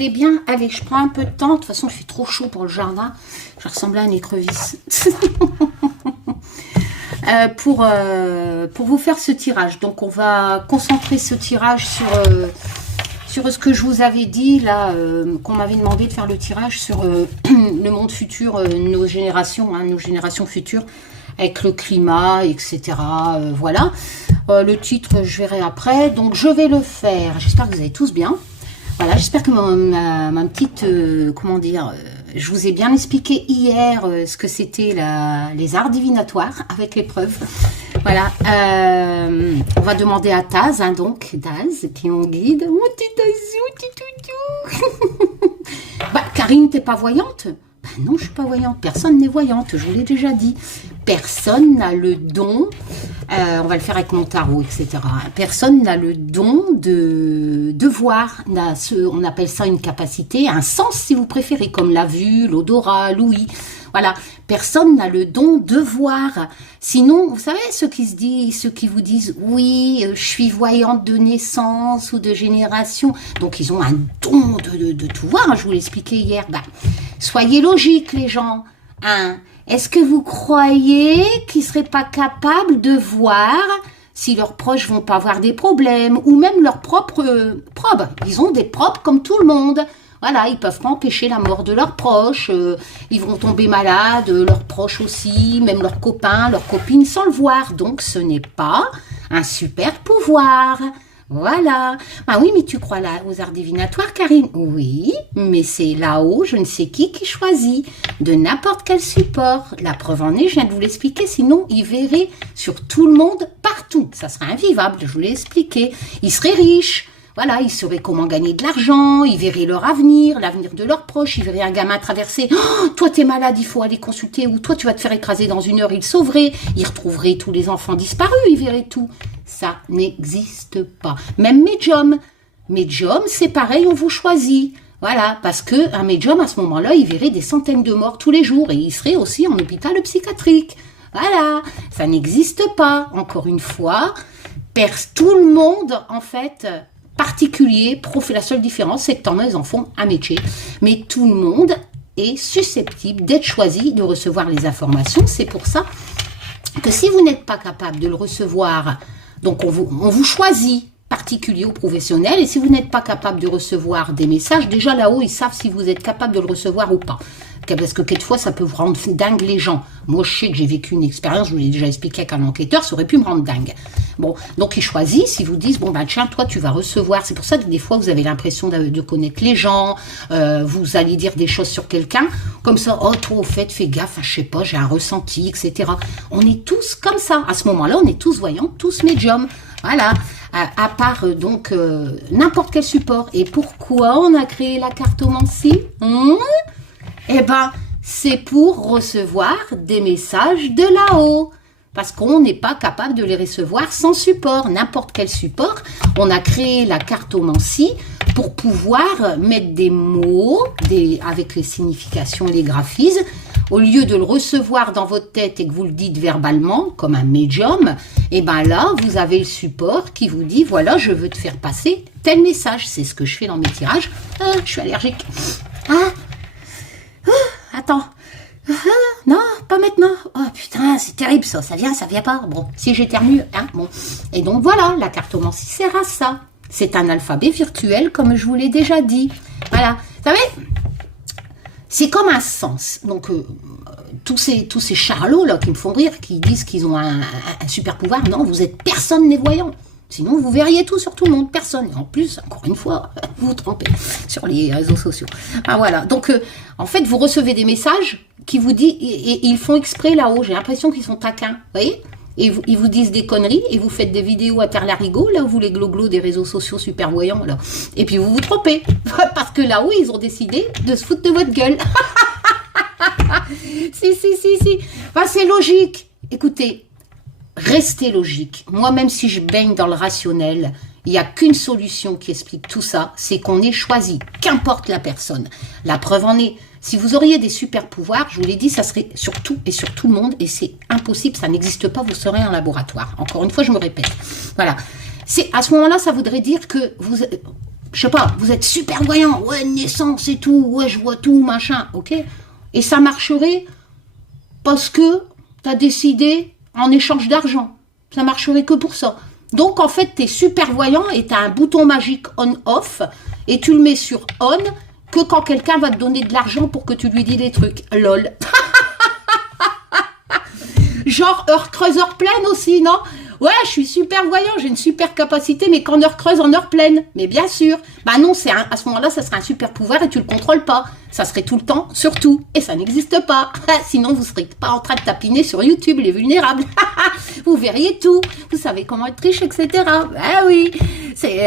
allez bien? Allez, je prends un peu de temps. De toute façon, il fait trop chaud pour le jardin. Je ressemble à une écrevisse. Pour vous faire ce tirage. Donc, on va concentrer ce tirage sur ce que je vous avais dit, là, qu'on m'avait demandé de faire le tirage sur le monde futur, nos générations futures, avec le climat, etc. Voilà. Le titre, je verrai après. Donc, je vais le faire. J'espère que vous allez tous bien. Voilà, j'espère que ma petite, comment dire, je vous ai bien expliqué hier ce que c'était les arts divinatoires avec l'épreuve. Voilà, on va demander à Taz, hein, donc, Taz, qui est mon guide. Mon petit Tazou, bah, Karine, t'es pas voyante? Ben non, je suis pas voyante. Personne n'est voyante, je vous l'ai déjà dit. Personne n'a le don, on va le faire avec mon tarot, etc. Personne n'a le don de voir. On appelle ça une capacité, un sens si vous préférez, comme la vue, l'odorat, l'ouïe. Voilà, personne n'a le don de voir. Sinon, vous savez, ceux qui vous disent, oui, je suis voyante de naissance ou de génération, donc ils ont un don de tout voir, hein, je vous l'ai expliqué hier. Ben, soyez logiques, les gens. Hein. Est-ce que vous croyez qu'ils ne seraient pas capables de voir si leurs proches vont pas avoir des problèmes, ou même leurs propres probes? Ils ont des probes comme tout le monde. Voilà, ils peuvent pas empêcher la mort de leurs proches, ils vont tomber malades, leurs proches aussi, même leurs copains, leurs copines, sans le voir. Donc, ce n'est pas un super pouvoir. Voilà. Ah oui, mais tu crois là aux arts divinatoires, Karine? Oui, mais c'est là-haut, je ne sais qui choisit, de n'importe quel support. La preuve en est, je viens de vous l'expliquer, sinon ils verraient sur tout le monde, partout. Ça serait invivable, je vous l'ai expliqué. Ils seraient riches. Voilà, ils sauraient comment gagner de l'argent, ils verraient leur avenir, l'avenir de leurs proches, ils verraient un gamin traverser, oh, toi t'es malade, il faut aller consulter, ou toi tu vas te faire écraser dans 1 heure, ils sauveraient, ils retrouveraient tous les enfants disparus, ils verraient tout. Ça n'existe pas. Même médium, c'est pareil, on vous choisit. Voilà, parce qu'un médium à ce moment-là, il verrait des centaines de morts tous les jours, et il serait aussi en hôpital psychiatrique. Voilà, ça n'existe pas. Encore une fois, tout le monde, en fait, particulier, la seule différence, c'est que tant ils en font un métier. Mais tout le monde est susceptible d'être choisi, de recevoir les informations. C'est pour ça que si vous n'êtes pas capable de le recevoir, donc on vous choisit, particulier ou professionnel, et si vous n'êtes pas capable de recevoir des messages, déjà là-haut, ils savent si vous êtes capable de le recevoir ou pas. Parce que quelquefois, ça peut vous rendre dingue les gens. Moi, je sais que j'ai vécu une expérience, je vous l'ai déjà expliqué avec un enquêteur, ça aurait pu me rendre dingue. Bon, donc ils choisissent, ils vous disent, bon, ben tiens, toi, tu vas recevoir. C'est pour ça que des fois, vous avez l'impression de connaître les gens, vous allez dire des choses sur quelqu'un, comme ça, oh, toi, au fait, fais gaffe, je sais pas, j'ai un ressenti, etc. On est tous comme ça. À ce moment-là, on est tous voyants, tous médiums. Voilà, à part donc n'importe quel support. Et pourquoi on a créé la cartomancie? Eh ben, c'est pour recevoir des messages de là-haut. Parce qu'on n'est pas capable de les recevoir sans support. N'importe quel support. On a créé la cartomancie pour pouvoir mettre des mots avec les significations et les graphismes. Au lieu de le recevoir dans votre tête et que vous le dites verbalement, comme un médium, et ben là, vous avez le support qui vous dit, voilà, je veux te faire passer tel message. C'est ce que je fais dans mes tirages. Ah, je suis allergique. Attends. Non, pas maintenant. Oh putain, c'est terrible ça vient pas. Bon, si j'éternue, hein, bon. Et donc voilà, la cartomancie sert à ça. C'est un alphabet virtuel, comme je vous l'ai déjà dit. Voilà. Vous savez, c'est comme un sens. Donc, tous ces charlots là qui me font rire, qui disent qu'ils ont un super pouvoir, non, personne n'est voyant. Sinon, vous verriez tout sur tout le monde, personne. Et en plus, encore une fois, vous vous trompez sur les réseaux sociaux. Ah, voilà. Donc, en fait, vous recevez des messages qui vous disent, et ils font exprès là-haut. J'ai l'impression qu'ils sont taquins, vous voyez? Et ils vous disent des conneries, et vous faites des vidéos à terre larigot, là où vous les gloglos des réseaux sociaux super voyants, là. Et puis vous vous trompez. Parce que là-haut, ils ont décidé de se foutre de votre gueule. Si. Enfin, c'est logique. Écoutez. Restez logique. Moi, même si je baigne dans le rationnel, il n'y a qu'une solution qui explique tout ça, c'est qu'on est choisi, qu'importe la personne. La preuve en est, si vous auriez des super pouvoirs, je vous l'ai dit, ça serait sur tout et sur tout le monde, et c'est impossible, ça n'existe pas, vous serez un laboratoire. Encore une fois, je me répète. Voilà. À ce moment-là, ça voudrait dire que je sais pas, vous êtes super voyant, ouais, naissance et tout, ouais, je vois tout, machin, ok? Et ça marcherait parce que tu as décidé en échange d'argent. Ça marcherait que pour ça. Donc, en fait, tu es super voyant et tu as un bouton magique on-off et tu le mets sur on que quand quelqu'un va te donner de l'argent pour que tu lui dis des trucs. Lol. Genre, heure creuse, heure pleine aussi, non? Ouais, je suis super voyant, j'ai une super capacité, mais qu'en heure creuse, en heure pleine. Mais bien sûr. Bah non, à ce moment-là, ça serait un super pouvoir et tu le contrôles pas. Ça serait tout le temps, surtout. Et ça n'existe pas. Sinon, vous serez pas en train de tapiner sur YouTube, les vulnérables. Vous verriez tout. Vous savez comment être riche, etc. Ah oui.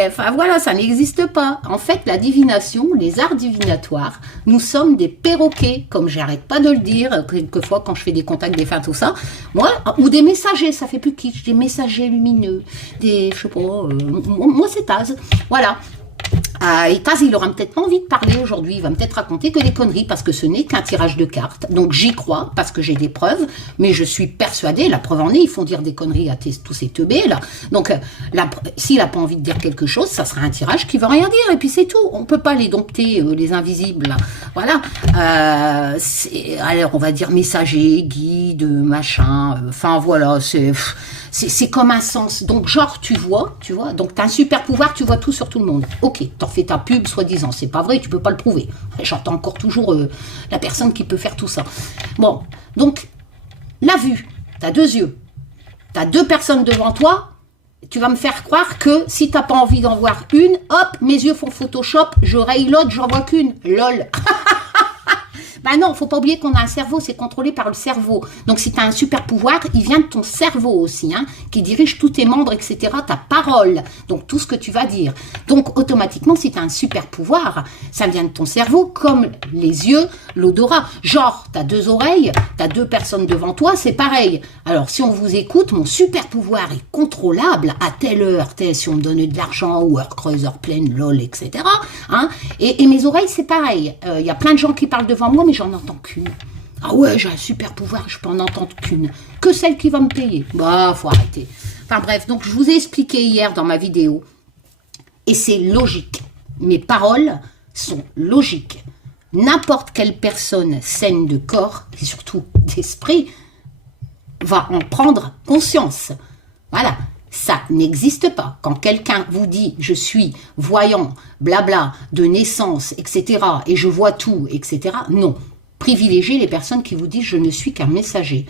Enfin voilà, ça n'existe pas. En fait, la divination, les arts divinatoires, nous sommes des perroquets, comme j'arrête pas de le dire, quelquefois quand je fais des contacts défunts, tout ça. Moi, ou des messagers, ça fait plus kitsch, des messagers lumineux, des, je sais pas, moi c'est Taz. Voilà. Et Taz, il aura peut-être pas envie de parler aujourd'hui, il va peut-être raconter que des conneries parce que ce n'est qu'un tirage de cartes. Donc j'y crois parce que j'ai des preuves, mais je suis persuadée, la preuve en est, ils font dire des conneries à tous ces teubés là. Donc s'il n'a pas envie de dire quelque chose, ça sera un tirage qui veut rien dire et puis c'est tout. On peut pas les dompter, les invisibles là. Voilà. Alors on va dire messager, guide, machin. Enfin voilà, c'est comme un sens. Donc genre tu vois, donc tu as un super pouvoir, tu vois tout sur tout le monde. Ok, t'en fais ta pub soi-disant, c'est pas vrai, tu peux pas le prouver. J'entends encore toujours la personne qui peut faire tout ça. Bon, donc la vue, t'as deux yeux, t'as deux personnes devant toi, tu vas me faire croire que si t'as pas envie d'en voir une, hop, mes yeux font Photoshop, je raye l'autre, j'en vois qu'une. Lol. Ben non, faut pas oublier qu'on a un cerveau, c'est contrôlé par le cerveau. Donc si tu as un super pouvoir, il vient de ton cerveau aussi, hein, qui dirige tous tes membres, etc., ta parole, donc tout ce que tu vas dire. Donc automatiquement, si tu as un super pouvoir, ça vient de ton cerveau, comme les yeux, l'odorat. Genre, tu as deux oreilles, tu as deux personnes devant toi, c'est pareil. Alors si on vous écoute, mon super pouvoir est contrôlable à telle heure, si on me donnait de l'argent, ou heure creuse, heure pleine, lol, etc. Hein, et mes oreilles, c'est pareil. Il y a plein de gens qui parlent devant moi, mais j'en entends qu'une. Ah ouais, j'ai un super pouvoir, je peux en entendre qu'une. Que celle qui va me payer. Bah, faut arrêter. Enfin bref, donc je vous ai expliqué hier dans ma vidéo, et c'est logique. Mes paroles sont logiques. N'importe quelle personne saine de corps, et surtout d'esprit, va en prendre conscience. Voilà. Ça n'existe pas. Quand quelqu'un vous dit « je suis voyant, blabla, de naissance, etc. et je vois tout, etc. » Non. Privilégiez les personnes qui vous disent « je ne suis qu'un messager ».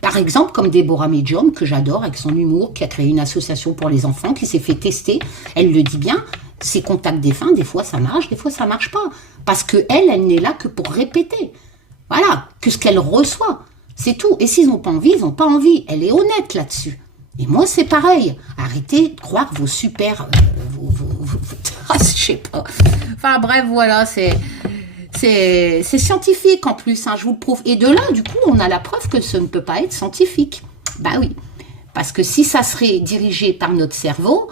Par exemple, comme Déborah Medium, que j'adore avec son humour, qui a créé une association pour les enfants, qui s'est fait tester. Elle le dit bien, ses contacts défunts, des fois ça marche, des fois ça marche pas. Parce qu'elle n'est là que pour répéter. Voilà, que ce qu'elle reçoit. C'est tout. Et s'ils n'ont pas envie, ils n'ont pas envie. Elle est honnête là-dessus. Et moi, c'est pareil. Arrêtez de croire vos super... je sais pas. Enfin, bref, voilà, c'est scientifique en plus, hein, je vous le prouve. Et de là, du coup, on a la preuve que ce ne peut pas être scientifique. Bah oui. Parce que si ça serait dirigé par notre cerveau,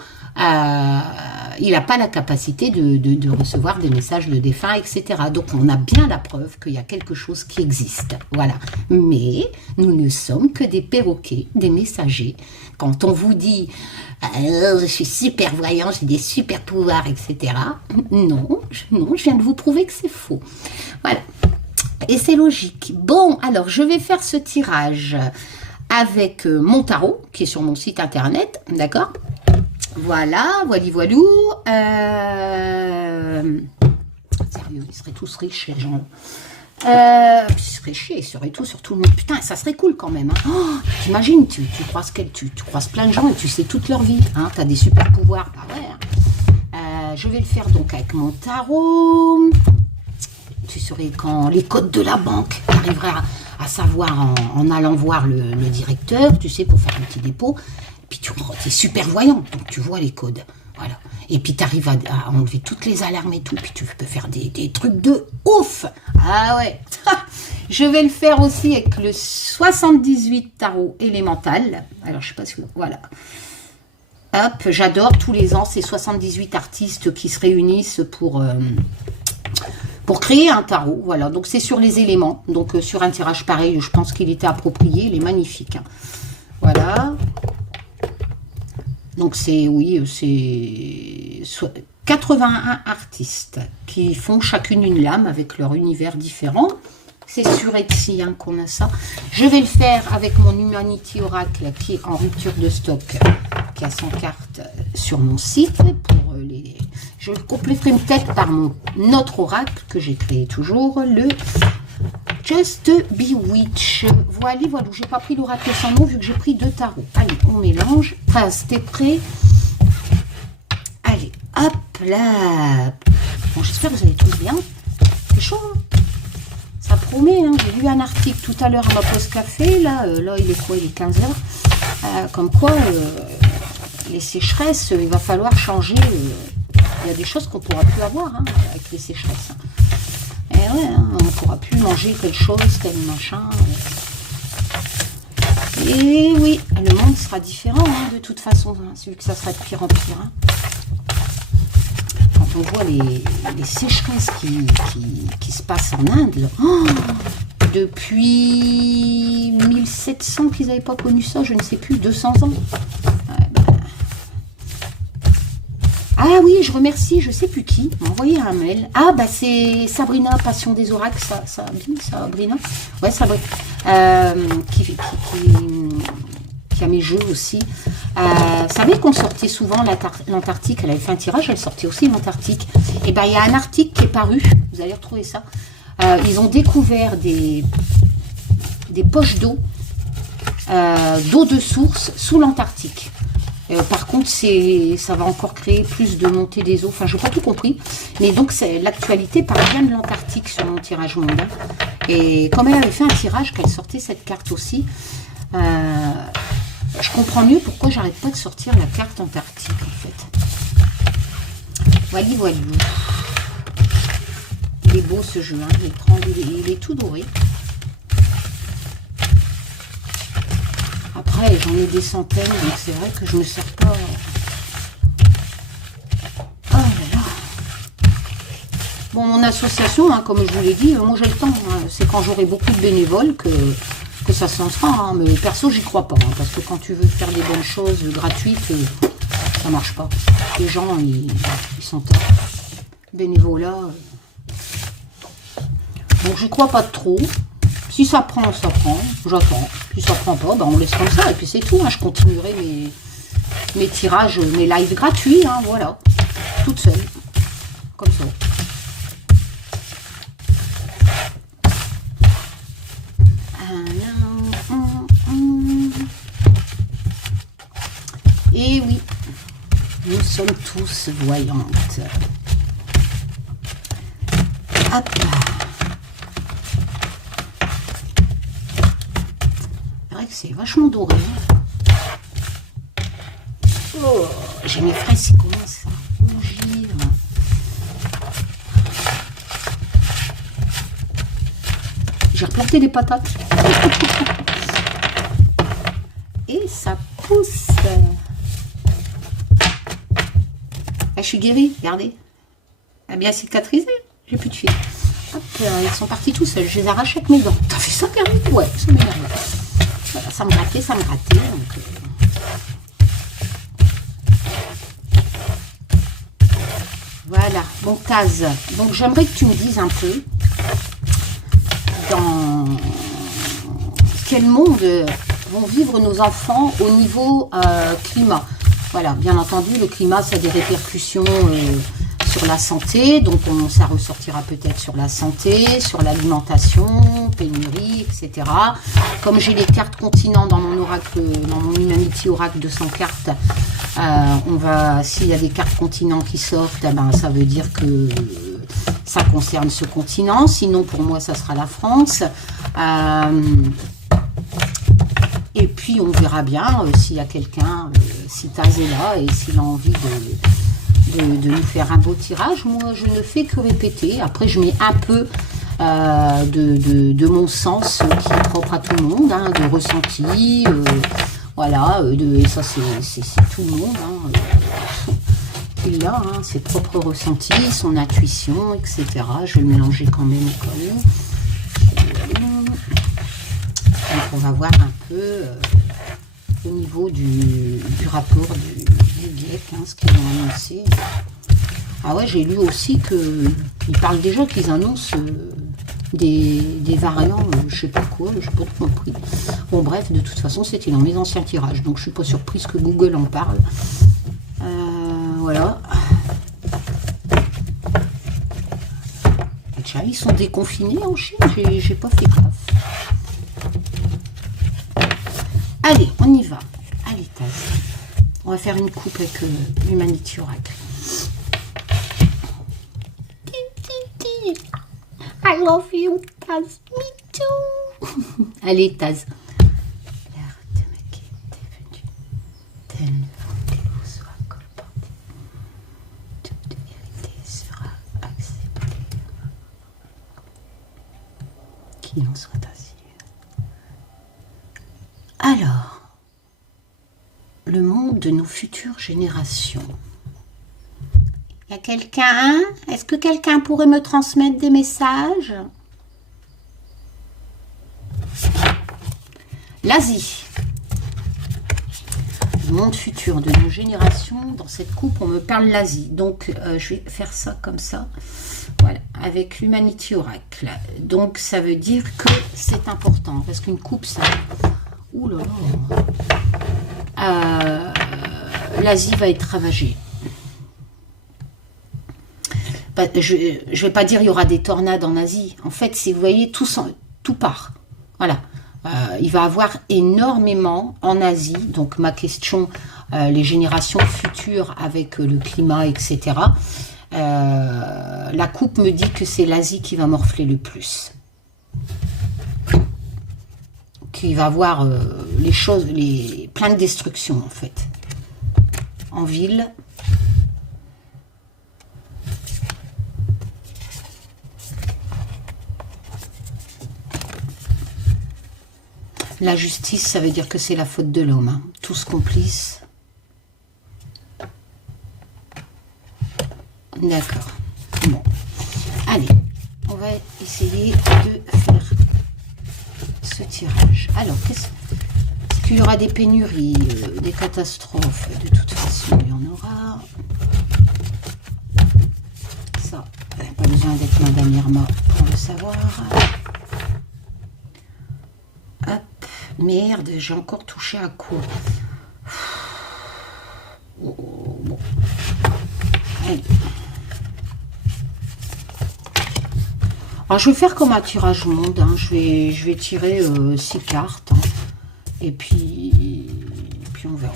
il n'a pas la capacité de recevoir des messages de défunts, etc. Donc, on a bien la preuve qu'il y a quelque chose qui existe. Voilà. Mais nous ne sommes que des perroquets, des messagers. Quand on vous dit « je suis super voyant, j'ai des super pouvoirs, etc. » Non, je viens de vous prouver que c'est faux. Voilà. Et c'est logique. Bon, alors, je vais faire ce tirage avec mon tarot, qui est sur mon site internet, d'accord ? Voilà, voilou. Sérieux, ils seraient tous riches, les gens. Ils seraient chiés, ils seraient tous sur tout le monde. Putain, ça serait cool quand même. Hein. Oh, t'imagines, tu croises plein de gens et tu sais toute leur vie. Hein, t'as des super pouvoirs. Bah ouais. Je vais le faire donc avec mon tarot. Tu saurais quand les codes de la banque. Tu arriveras à savoir en allant voir le directeur, tu sais, pour faire un petit dépôt. Puis tu es super voyant, donc tu vois les codes. Voilà. Et puis tu arrives à enlever toutes les alarmes et tout. Puis tu peux faire des trucs de ouf. Ah ouais. Je vais le faire aussi avec le 78 tarot élémental. Alors je sais pas si vous... Voilà. Hop, j'adore tous les ans ces 78 artistes qui se réunissent pour créer un tarot. Voilà. Donc c'est sur les éléments. Donc sur un tirage pareil, je pense qu'il était approprié. Il est magnifique. Hein. Voilà. Donc c'est, oui, c'est 81 artistes qui font chacune une lame avec leur univers différent. C'est sur Etsy hein, qu'on a ça. Je vais le faire avec mon Humanity Oracle qui est en rupture de stock, qui a 100 cartes sur mon site. Pour les... Je compléterai peut-être par mon autre oracle que j'ai créé toujours, le Just Bewitch. Voilà, voilà. J'ai pas pris l'oracle sans nom vu que j'ai pris 2 tarots. Allez, on mélange. Enfin, c'était prêt. Allez, hop là. Bon, j'espère que vous allez tous bien. C'est chaud, hein. Ça promet, hein. J'ai lu un article tout à l'heure à ma pause café, là il est quoi, il est 15 h, comme quoi les sécheresses, il va falloir changer, il y a des choses qu'on ne pourra plus avoir hein, avec les sécheresses. Et ouais, hein, on ne pourra plus manger quelque chose, tel machin. Et oui, le monde sera différent hein, de toute façon, hein, celui que ça sera de pire en pire. Hein. Quand on voit les sécheresses qui se passent en Inde, là, oh, depuis 1700 qu'ils n'avaient pas connu ça, je ne sais plus, 200 ans. Ouais, ben... Ah oui, je remercie, je ne sais plus qui, m'a envoyé un mail. Ah bah c'est Sabrina, Passion des Oracles, Sabrina, ouais Sabrina, qui a mes jeux aussi. Vous savez qu'on sortait souvent l'Antarctique, elle avait fait un tirage, elle sortait aussi l'Antarctique. Et bien il y a un article qui est paru, vous allez retrouver ça. Ils ont découvert des poches d'eau, d'eau de source sous l'Antarctique. Par contre, ça va encore créer plus de montée des eaux. Enfin, je n'ai pas tout compris. Mais donc, l'actualité parle bien de l'Antarctique sur mon tirage mondial. Et comme elle avait fait un tirage, qu'elle sortait cette carte aussi, je comprends mieux pourquoi j'arrête pas de sortir la carte Antarctique, en fait. Voilà, voilà. Il est beau ce jeu, hein. Il est tout doré. Après, j'en ai des centaines, donc c'est vrai que je ne me sers pas. Oh là là. Bon, mon association, hein, comme je vous l'ai dit, moi j'ai le temps. Hein. C'est quand j'aurai beaucoup de bénévoles que ça se lancera. Hein. Mais perso, j'y crois pas. Hein, parce que quand tu veux faire des bonnes choses gratuites, ça marche pas. Les gens, ils sont top. Bénévolat. Donc, j'y crois pas trop. Si ça prend, ça prend. J'attends. Si ça prend pas, ben on laisse comme ça. Et puis c'est tout. Hein. Je continuerai mes tirages, mes lives gratuits. Hein, voilà. Toute seule. Comme ça. Et oui. Nous sommes tous voyantes. Hop. C'est vachement doré. Oh, j'ai mes fraises qui commencent à rougir. J'ai replanté des patates. Et ça pousse. Là, je suis guérie, regardez. Elle a bien cicatrisé. J'ai plus de fil. Hop, ils sont partis tout seuls. Je les arrache avec mes dents. T'as fait ça, Perry? Ouais, ça m'énerve. Voilà, ça me grattait, ça me grattait. Donc, voilà, bon Taz. Donc j'aimerais que tu me dises un peu dans quel monde vont vivre nos enfants au niveau climat. Voilà, bien entendu, le climat, ça a des répercussions sur la santé, donc ça ressortira peut-être sur la santé, sur l'alimentation, pénurie, etc. Comme j'ai les cartes continents dans mon oracle, dans mon Humanity Oracle 200 cartes, on va, s'il y a des cartes continents qui sortent, eh ben, ça veut dire que ça concerne ce continent. Sinon, pour moi, ça sera la France. Et puis, on verra bien s'il y a quelqu'un, si Taz est là et s'il a envie de nous faire un beau tirage. Moi, je ne fais que répéter. Après, je mets un peu de mon sens qui est propre à tout le monde, hein, de ressenti, voilà, et ça, c'est tout le monde. Hein, il a ses propres ressentis, son intuition, etc. Je vais le mélanger quand même. Donc, on va voir un peu au niveau du rapport du GIEC, hein, ce qu'ils ont annoncé. Ah ouais, j'ai lu aussi que ils parlent déjà qu'ils annoncent des variants, je sais pas quoi, je n'ai pas tout compris. Bon bref, de toute façon, c'était dans mes anciens tirages, donc je suis pas surprise que Google en parle. Voilà. Et tiens, ils sont déconfinés en Chine, j'ai pas fait gaffe. Allez, on y va. Allez, Taz. On va faire une coupe avec l'Humanity Oracle. I love you, Taz. Me too. Allez, Taz. L'air de me quitter venu. Tel rendez-vous sera colporté. Toute vérité sera acceptée. Qu'il en soit ainsi. Alors, le monde de nos futures générations. Il y a quelqu'un? Est-ce que quelqu'un pourrait me transmettre des messages? L'Asie. Le monde futur de nos générations. Dans cette coupe, on me parle l'Asie. Donc, je vais faire ça comme ça. Voilà, avec l'Humanity Oracle. Donc, ça veut dire que c'est important. Parce qu'une coupe, ça... Ouh là là. L'Asie va être ravagée. Je ne vais pas dire il y aura des tornades en Asie. En fait, si vous voyez, tout part. Voilà. Il va y avoir énormément en Asie. Donc, ma question, les générations futures avec le climat, etc. La coupe me dit que c'est l'Asie qui va morfler le plus. Qu'il va avoir les choses, plein de destruction, en fait. En ville. La justice, ça veut dire que c'est la faute de l'homme. Hein. Tous complices. D'accord. Bon. Allez, on va essayer de faire ce tirage. Alors, est-ce qu'il y aura des pénuries, des catastrophes? De toute façon, il y en aura. Ça, pas besoin d'être Madame Irma pour le savoir. Hop. Merde, j'ai encore touché à quoi? Bon. Allez. Alors, je vais faire comme un tirage monde. Hein. Je vais tirer 6 cartes. Hein. Et puis on verra.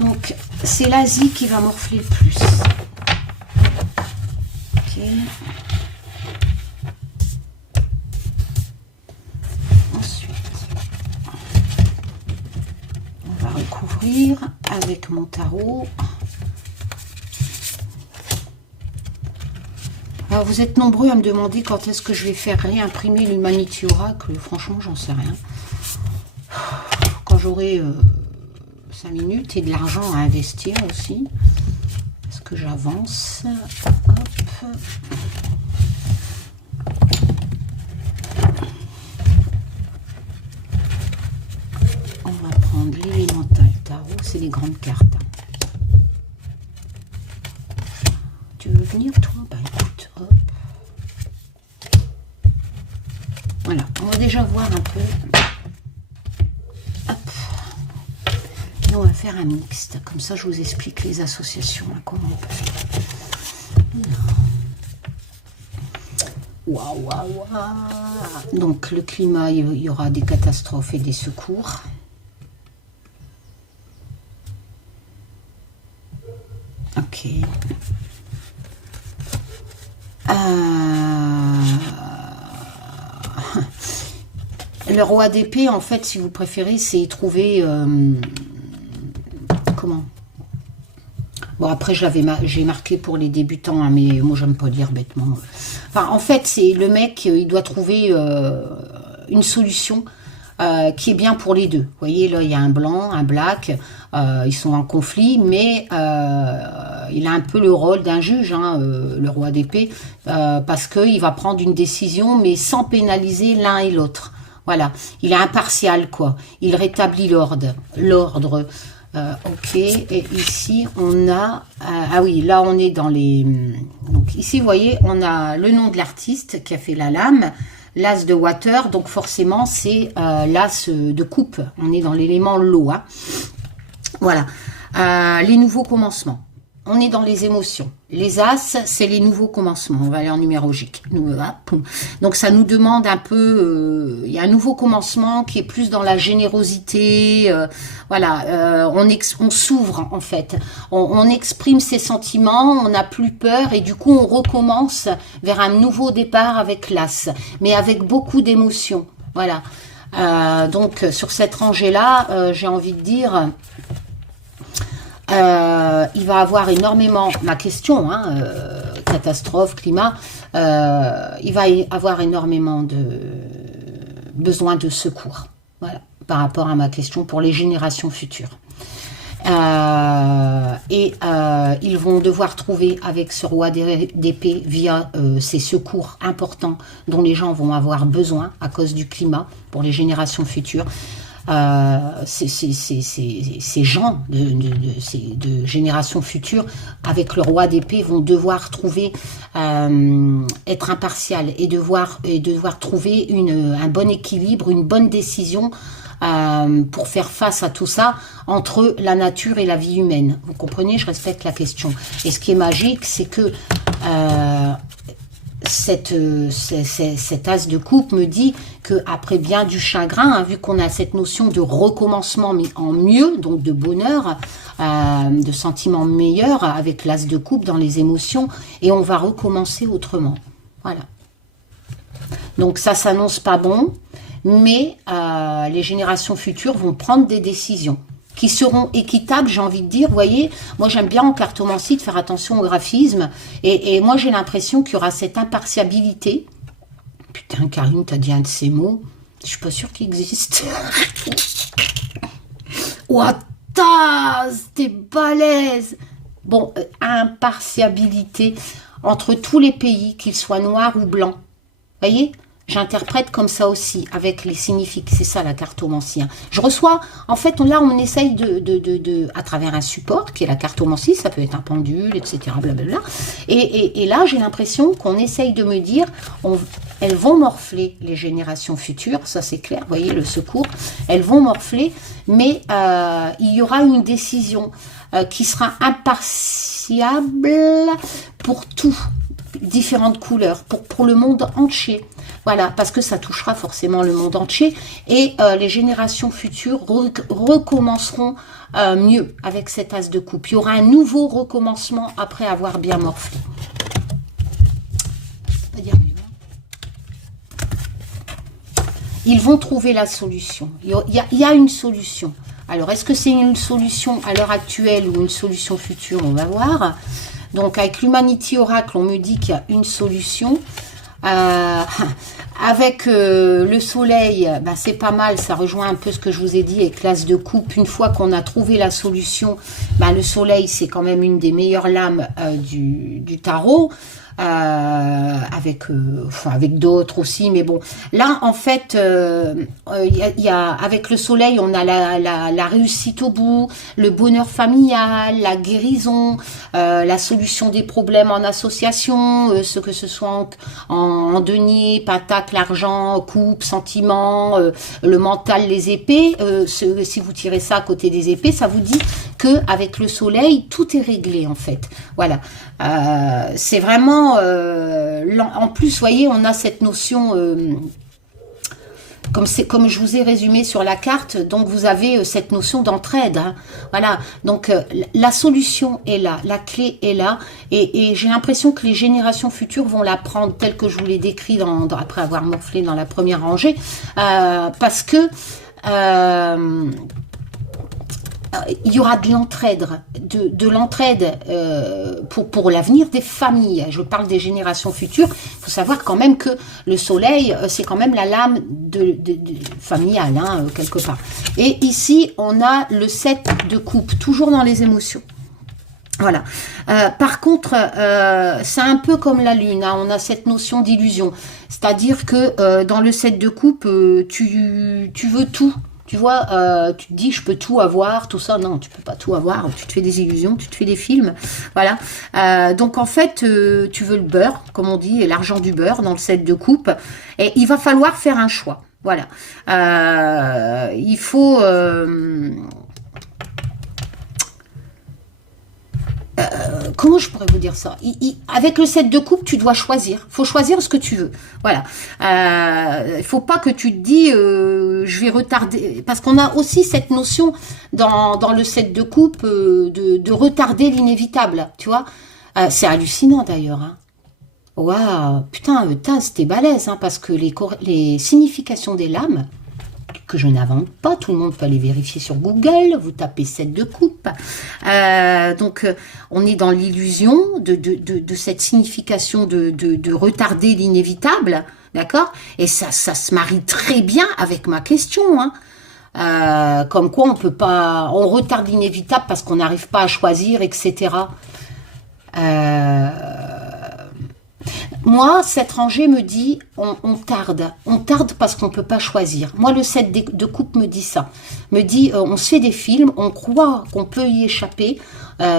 Donc, c'est l'Asie qui va morfler le plus. Ok. Ensuite, on va recouvrir avec mon tarot. Alors, vous êtes nombreux à me demander quand est-ce que je vais faire réimprimer l'Humanity Oracle. Franchement, j'en sais rien. Quand j'aurai 5 minutes et de l'argent à investir aussi. Est-ce que j'avance? Hop. On va prendre l'élémental tarot. C'est les grandes cartes. Tu veux venir, toi? Bah écoute, hop. Voilà, on va déjà voir un peu. Et on va faire un mixte. Comme ça, je vous explique les associations. Hein, comment on peut faire. Waouh, waouh, waouh. Donc, le climat, il y aura des catastrophes et des secours. Ok. Le roi d'épée, en fait, si vous préférez, c'est trouver... comment? Bon, après, j'ai marqué pour les débutants, hein, mais moi, j'aime pas dire bêtement. Enfin, en fait, c'est le mec, il doit trouver une solution qui est bien pour les deux. Vous voyez, là, il y a un blanc, un black, ils sont en conflit, mais il a un peu le rôle d'un juge, hein, le roi d'épée, parce qu'il va prendre une décision, mais sans pénaliser l'un et l'autre. Voilà, il est impartial, quoi. Il rétablit l'ordre. Ok, et ici, on a... ah oui, là, on est dans les... Donc, ici, vous voyez, on a le nom de l'artiste qui a fait la lame, l'as de water, donc forcément, c'est l'as de coupe. On est dans l'élément l'eau, hein. Voilà. Les nouveaux commencements. On est dans les émotions. Les as, c'est les nouveaux commencements. On va aller en numérologique. Donc, ça nous demande un peu... il y a un nouveau commencement qui est plus dans la générosité. Voilà. On s'ouvre, en fait. On exprime ses sentiments. On n'a plus peur. Et du coup, on recommence vers un nouveau départ avec l'as. Mais avec beaucoup d'émotions. Voilà. Donc, sur cette rangée-là, j'ai envie de dire... il va avoir énormément, ma question, hein, catastrophe, climat, il va y avoir énormément de besoin de secours, voilà, par rapport à ma question pour les générations futures. Ils vont devoir trouver avec ce roi d'épée via ces secours importants dont les gens vont avoir besoin à cause du climat pour les générations futures. Ces gens de générations futures avec le roi d'épée vont devoir trouver être impartial et devoir trouver un bon équilibre, une bonne décision pour faire face à tout ça entre la nature et la vie humaine. Vous comprenez, je respecte la question. Et ce qui est magique, c'est que cet as de coupe me dit qu'après bien du chagrin, hein, vu qu'on a cette notion de recommencement mais en mieux, donc de bonheur, de sentiments meilleurs avec l'as de coupe dans les émotions, et on va recommencer autrement. Voilà. Donc ça s'annonce pas bon, mais les générations futures vont prendre des décisions qui seront équitables, j'ai envie de dire. Vous voyez, moi j'aime bien en cartomancie de faire attention au graphisme, et moi j'ai l'impression qu'il y aura cette impartialité. Putain, Karine, t'as dit un de ces mots, je suis pas sûre qu'il existe. What t'es balèze. Bon, impartialité entre tous les pays, qu'ils soient noirs ou blancs. Vous voyez ? J'interprète comme ça aussi, avec les signifiques. C'est ça la cartomancie. Je reçois, en fait, là, on essaye à travers un support, qui est la cartomancie, ça peut être un pendule, etc. Blablabla. Et là, j'ai l'impression qu'on essaye de me dire, elles vont morfler les générations futures, ça c'est clair, vous voyez, le secours, elles vont morfler, mais il y aura une décision qui sera impartiable pour tout, différentes couleurs, pour le monde entier. Voilà, parce que ça touchera forcément le monde entier, et les générations futures recommenceront mieux avec cet as de coupe. Il y aura un nouveau recommencement après avoir bien morflé. Je peux pas dire mieux. Ils vont trouver la solution. Il y a une solution. Alors, est-ce que c'est une solution à l'heure actuelle ou une solution future? On va voir. Donc, avec l'Humanity Oracle, on me dit qu'il y a une solution. Avec le soleil, ben, c'est pas mal, ça rejoint un peu ce que je vous ai dit avec l'as de coupe. Une fois qu'on a trouvé la solution, ben, le soleil c'est quand même une des meilleures lames du tarot. Avec d'autres aussi, mais bon, là en fait avec le soleil on a la réussite au bout, le bonheur familial, la guérison, la solution des problèmes en association, ce que ce soit en denier, patacle, l'argent, coupe, sentiment, le mental, les épées. Si vous tirez ça à côté des épées, ça vous dit que avec le soleil tout est réglé en fait. Voilà, c'est vraiment en plus, vous voyez, on a cette notion, comme je vous ai résumé sur la carte, donc vous avez cette notion d'entraide. Hein, voilà, donc la solution est là, la clé est là, et j'ai l'impression que les générations futures vont la prendre telle que je vous l'ai décrit après avoir morflé dans la première rangée, parce que il y aura de l'entraide, de l'entraide pour l'avenir des familles. Je parle des générations futures. Il faut savoir quand même que le soleil, c'est quand même la lame familiale, hein, quelque part. Et ici, on a le 7 de coupe, toujours dans les émotions. Voilà. Par contre, c'est un peu comme la lune, hein, on a cette notion d'illusion. C'est-à-dire que dans le 7 de coupe, tu veux tout. Tu vois, tu te dis, je peux tout avoir, tout ça. Non, tu peux pas tout avoir. Tu te fais des illusions, tu te fais des films. Voilà. Donc, en fait, tu veux le beurre, comme on dit, et l'argent du beurre dans le 7 de coupe. Et il va falloir faire un choix. Voilà. Il faut... comment je pourrais vous dire ça? Avec le 7 de coupe, tu dois choisir. Il faut choisir ce que tu veux. Voilà. Il faut pas que tu te dis, je vais retarder. Parce qu'on a aussi cette notion dans le 7 de coupe de retarder l'inévitable. Tu vois, c'est hallucinant d'ailleurs. Hein. Waouh, putain, Taz, t'es balèze. Hein, parce que les significations des lames, que je n'invente pas, tout le monde peut aller vérifier sur Google, vous tapez 7 de coupe. Donc, on est dans l'illusion de cette signification de retarder l'inévitable, d'accord? Et ça se marie très bien avec ma question, hein. Comme quoi on retarde l'inévitable parce qu'on n'arrive pas à choisir, etc. Moi, cette rangée me dit, on tarde parce qu'on ne peut pas choisir. Moi, le 7 de coupe me dit ça. Me dit, on se fait des films, on croit qu'on peut y échapper.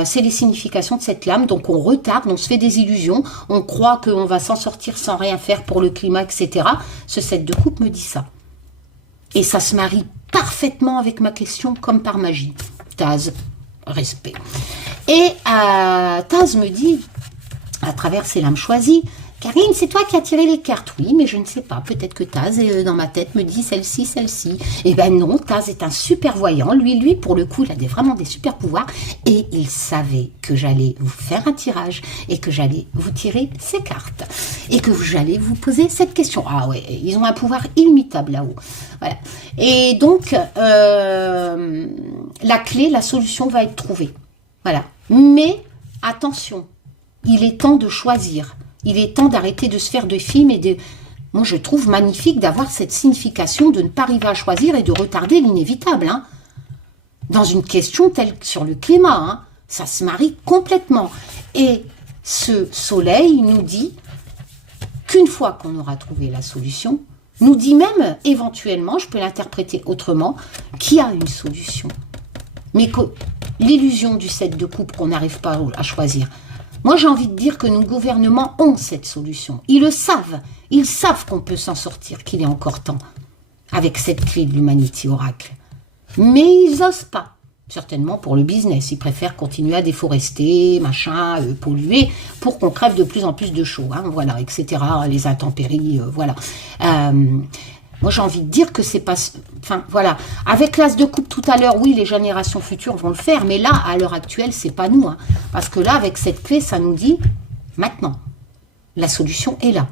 C'est les significations de cette lame. Donc, on retarde, on se fait des illusions. On croit qu'on va s'en sortir sans rien faire pour le climat, etc. Ce 7 de coupe me dit ça. Et ça se marie parfaitement avec ma question, comme par magie. Taz, respect. Et Taz me dit, à travers ces lames choisies, Karine, c'est toi qui as tiré les cartes. Oui, mais je ne sais pas. Peut-être que Taz, dans ma tête, me dit celle-ci, celle-ci. Eh ben non, Taz est un super voyant. Lui, pour le coup, il a vraiment des super pouvoirs. Et il savait que j'allais vous faire un tirage et que j'allais vous tirer ces cartes. Et que j'allais vous poser cette question. Ah ouais, ils ont un pouvoir illimitable là-haut. Voilà. Et donc, la clé, la solution va être trouvée. Voilà. Mais, attention, il est temps de choisir. Il est temps d'arrêter de se faire de films et de... Moi, je trouve magnifique d'avoir cette signification de ne pas arriver à choisir et de retarder l'inévitable. Hein. Dans une question telle que sur le climat, hein, ça se marie complètement. Et ce soleil nous dit qu'une fois qu'on aura trouvé la solution, nous dit même, éventuellement, je peux l'interpréter autrement, qu'il y a une solution. Mais que l'illusion du 7 de coupe qu'on n'arrive pas à choisir... Moi, j'ai envie de dire que nos gouvernements ont cette solution. Ils le savent. Ils savent qu'on peut s'en sortir, qu'il est encore temps, avec cette clé de l'Humanity Oracle. Mais ils n'osent pas. Certainement pour le business. Ils préfèrent continuer à déforester, machin, polluer, pour qu'on crève de plus en plus de chaud. Hein, voilà, etc. Les intempéries, voilà. Moi, j'ai envie de dire que c'est pas... Enfin, voilà. Avec l'as de coupe tout à l'heure, oui, les générations futures vont le faire. Mais là, à l'heure actuelle, c'est pas nous. Hein, parce que là, avec cette clé, ça nous dit, maintenant, la solution est là.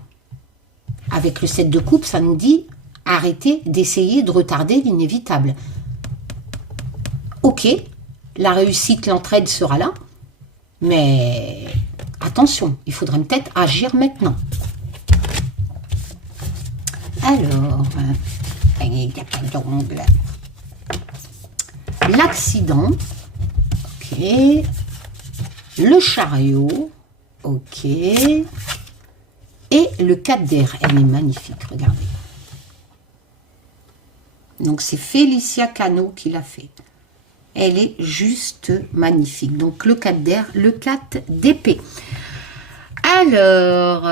Avec le 7 de coupe, ça nous dit, arrêtez d'essayer de retarder l'inévitable. Ok, la réussite, l'entraide sera là. Mais attention, il faudrait peut-être agir maintenant. Alors, l'accident, ok, le chariot, ok, et le 4 d'air, elle est magnifique, regardez. Donc c'est Félicia Cano qui l'a fait. Elle est juste magnifique. Donc le 4 d'air, le 4 d'épée. Alors,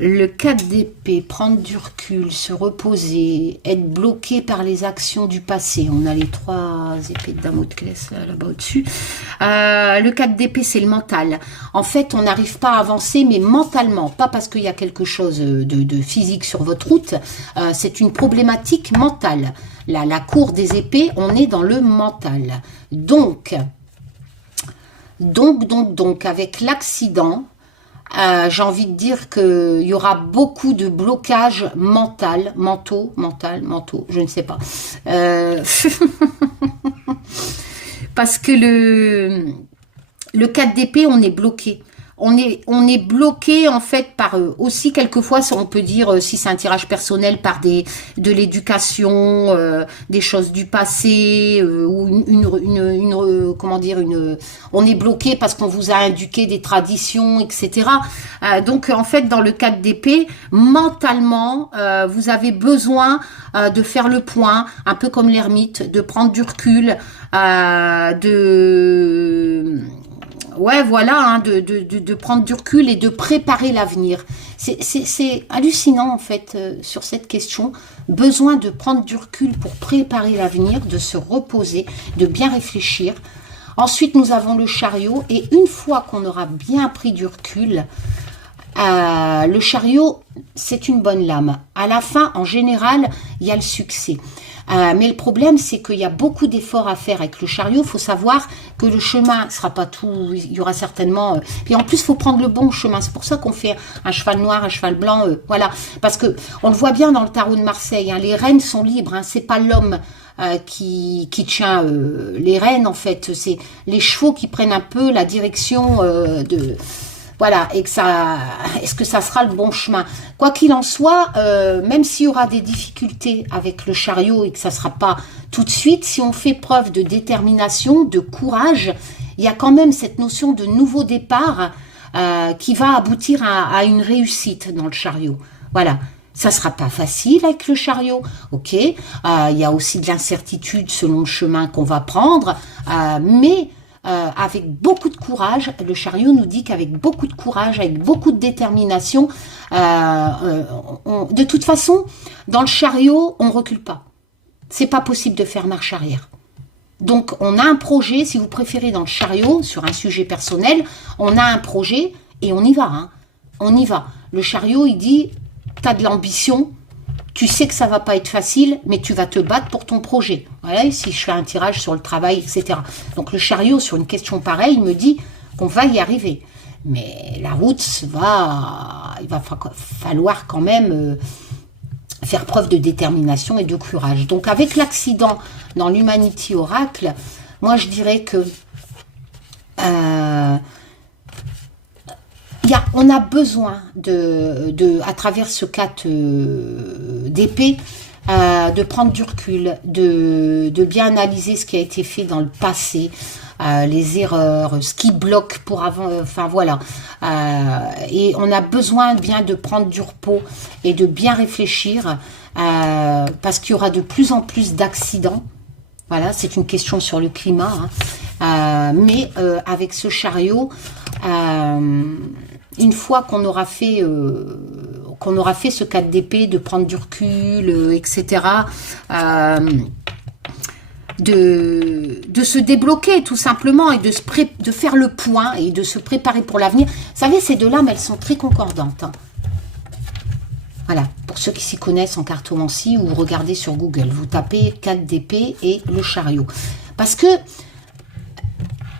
le 4 d'épée, prendre du recul, se reposer, être bloqué par les actions du passé. On a les 3 épées de Damoclès là-bas au-dessus. Le 4 d'épée, c'est le mental. En fait, on n'arrive pas à avancer, mais mentalement. Pas parce qu'il y a quelque chose de physique sur votre route. C'est une problématique mentale. La cour des épées, on est dans le mental. Donc, avec l'accident, j'ai envie de dire qu'il y aura beaucoup de blocages mentaux, je ne sais pas. Parce que le 4 d'épée, on est bloqué. on est bloqué en fait par aussi quelquefois, on peut dire si c'est un tirage personnel, par de l'éducation, des choses du passé, ou comment dire, on est bloqué parce qu'on vous a inculqué des traditions, etc. Donc en fait dans le 4 d'épée, mentalement vous avez besoin de faire le point, un peu comme l'ermite, de prendre du recul, ouais, voilà, hein, de prendre du recul et de préparer l'avenir. C'est hallucinant, en fait, sur cette question. Besoin de prendre du recul pour préparer l'avenir, de se reposer, de bien réfléchir. Ensuite, nous avons le chariot. Et une fois qu'on aura bien pris du recul, le chariot, c'est une bonne lame. À la fin, en général, il y a le succès. Mais le problème, c'est qu'il y a beaucoup d'efforts à faire avec le chariot. Il faut savoir que le chemin ne sera pas tout. Il y aura certainement... Puis en plus, il faut prendre le bon chemin. C'est pour ça qu'on fait un cheval noir, un cheval blanc. Voilà. Parce que on le voit bien dans le tarot de Marseille. Hein, les rênes sont libres. Hein, c'est pas l'homme qui tient les rênes, en fait. C'est les chevaux qui prennent un peu la direction de... Voilà, et que est-ce que ça sera le bon chemin? Quoi qu'il en soit, même s'il y aura des difficultés avec le chariot et que ça ne sera pas tout de suite, si on fait preuve de détermination, de courage, il y a quand même cette notion de nouveau départ qui va aboutir à une réussite dans le chariot. Voilà. Ça sera pas facile avec le chariot, ok. Il y a aussi de l'incertitude selon le chemin qu'on va prendre, mais... avec beaucoup de courage, le chariot nous dit qu'avec beaucoup de courage, avec beaucoup de détermination, de toute façon, dans le chariot, on recule pas. C'est pas possible de faire marche arrière. Donc, on a un projet, si vous préférez, dans le chariot, sur un sujet personnel, on a un projet et on y va. Hein. On y va. Le chariot, il dit, tu as de l'ambition, tu sais que ça va pas être facile, mais tu vas te battre pour ton projet. Voilà, ici je fais un tirage sur le travail, etc. Donc le chariot, sur une question pareille, il me dit qu'on va y arriver. Mais la route, il va falloir quand même faire preuve de détermination et de courage. Donc avec l'accident dans l'Humanity Oracle, moi je dirais que on a besoin à travers ce 4 d'épée, de prendre du recul, de bien analyser ce qui a été fait dans le passé, les erreurs, ce qui bloque pour avant, enfin voilà. Et on a besoin bien de prendre du repos et de bien réfléchir, parce qu'il y aura de plus en plus d'accidents. Voilà, c'est une question sur le climat, hein. Mais avec ce chariot, une fois qu'on aura fait ce 4 d'épée, de prendre du recul, etc., de se débloquer tout simplement et de faire le point et de se préparer pour l'avenir. Vous savez, ces deux lames, elles sont très concordantes. Hein. Voilà, pour ceux qui s'y connaissent en cartomancie, ou regardez sur Google, vous tapez 4 d'épée et le chariot. Parce que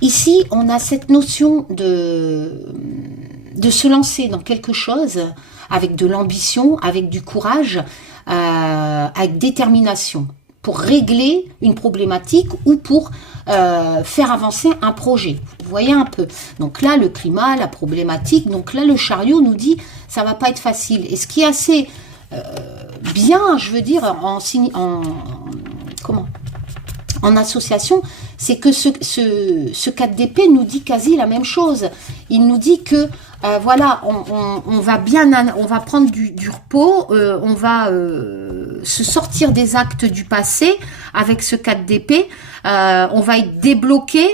ici, on a cette notion de se lancer dans quelque chose avec de l'ambition, avec du courage, avec détermination, pour régler une problématique ou pour faire avancer un projet. Vous voyez un peu. Donc là, le climat, la problématique, donc là, le chariot nous dit, ça va pas être facile. Et ce qui est assez bien, je veux dire, en association, c'est que ce 4 d'épée nous dit quasi la même chose. Il nous dit que voilà, on va prendre du repos, on va se sortir des actes du passé avec ce 4 d'épée, on va être débloqué.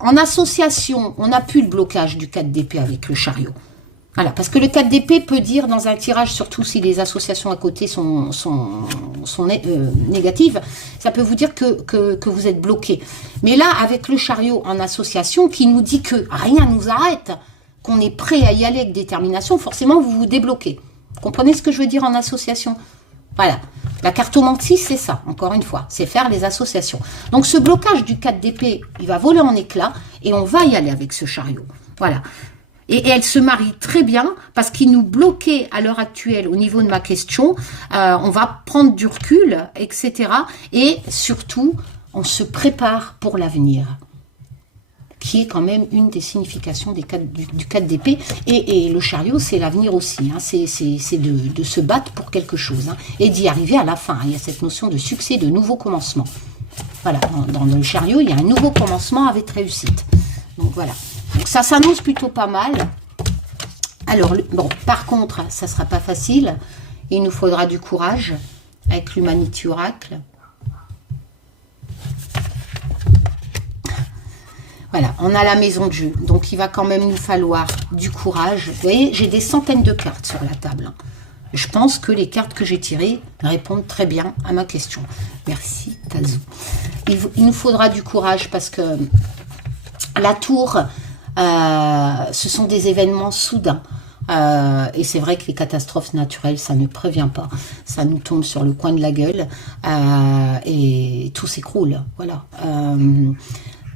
En association, on n'a plus le blocage du 4 d'épée avec le chariot. Voilà, parce que le 4 d'épée peut dire dans un tirage, surtout si les associations à côté sont négatives, ça peut vous dire que vous êtes bloqué. Mais là, avec le chariot en association qui nous dit que rien ne nous arrête, qu'on est prêt à y aller avec détermination, forcément vous vous débloquez. Vous comprenez ce que je veux dire en association? Voilà. La cartomancie, c'est ça, encore une fois, c'est faire les associations. Donc ce blocage du 4 d'épée, il va voler en éclats et on va y aller avec ce chariot. Voilà. Et elle se marie très bien parce qu'il nous bloquait à l'heure actuelle au niveau de ma question. On va prendre du recul, etc. Et surtout, on se prépare pour l'avenir. qui est quand même une des significations du 4 d'épée. Et le chariot, c'est l'avenir aussi. Hein. C'est de se battre pour quelque chose, hein, et d'y arriver à la fin. Hein. Il y a cette notion de succès, de nouveau commencement. Voilà, dans le chariot, il y a un nouveau commencement avec réussite. Donc voilà. Donc ça s'annonce plutôt pas mal. Alors, bon, par contre, ça ne sera pas facile. Il nous faudra du courage avec l'Humanity Oracle. Voilà, on a la maison de jeu. Donc, il va quand même nous falloir du courage. Vous voyez, j'ai des centaines de cartes sur la table. Je pense que les cartes que j'ai tirées répondent très bien à ma question. Merci, Tazou. Il nous faudra du courage parce que la tour, ce sont des événements soudains. Et c'est vrai que les catastrophes naturelles, ça ne prévient pas. Ça nous tombe sur le coin de la gueule et tout s'écroule. Voilà.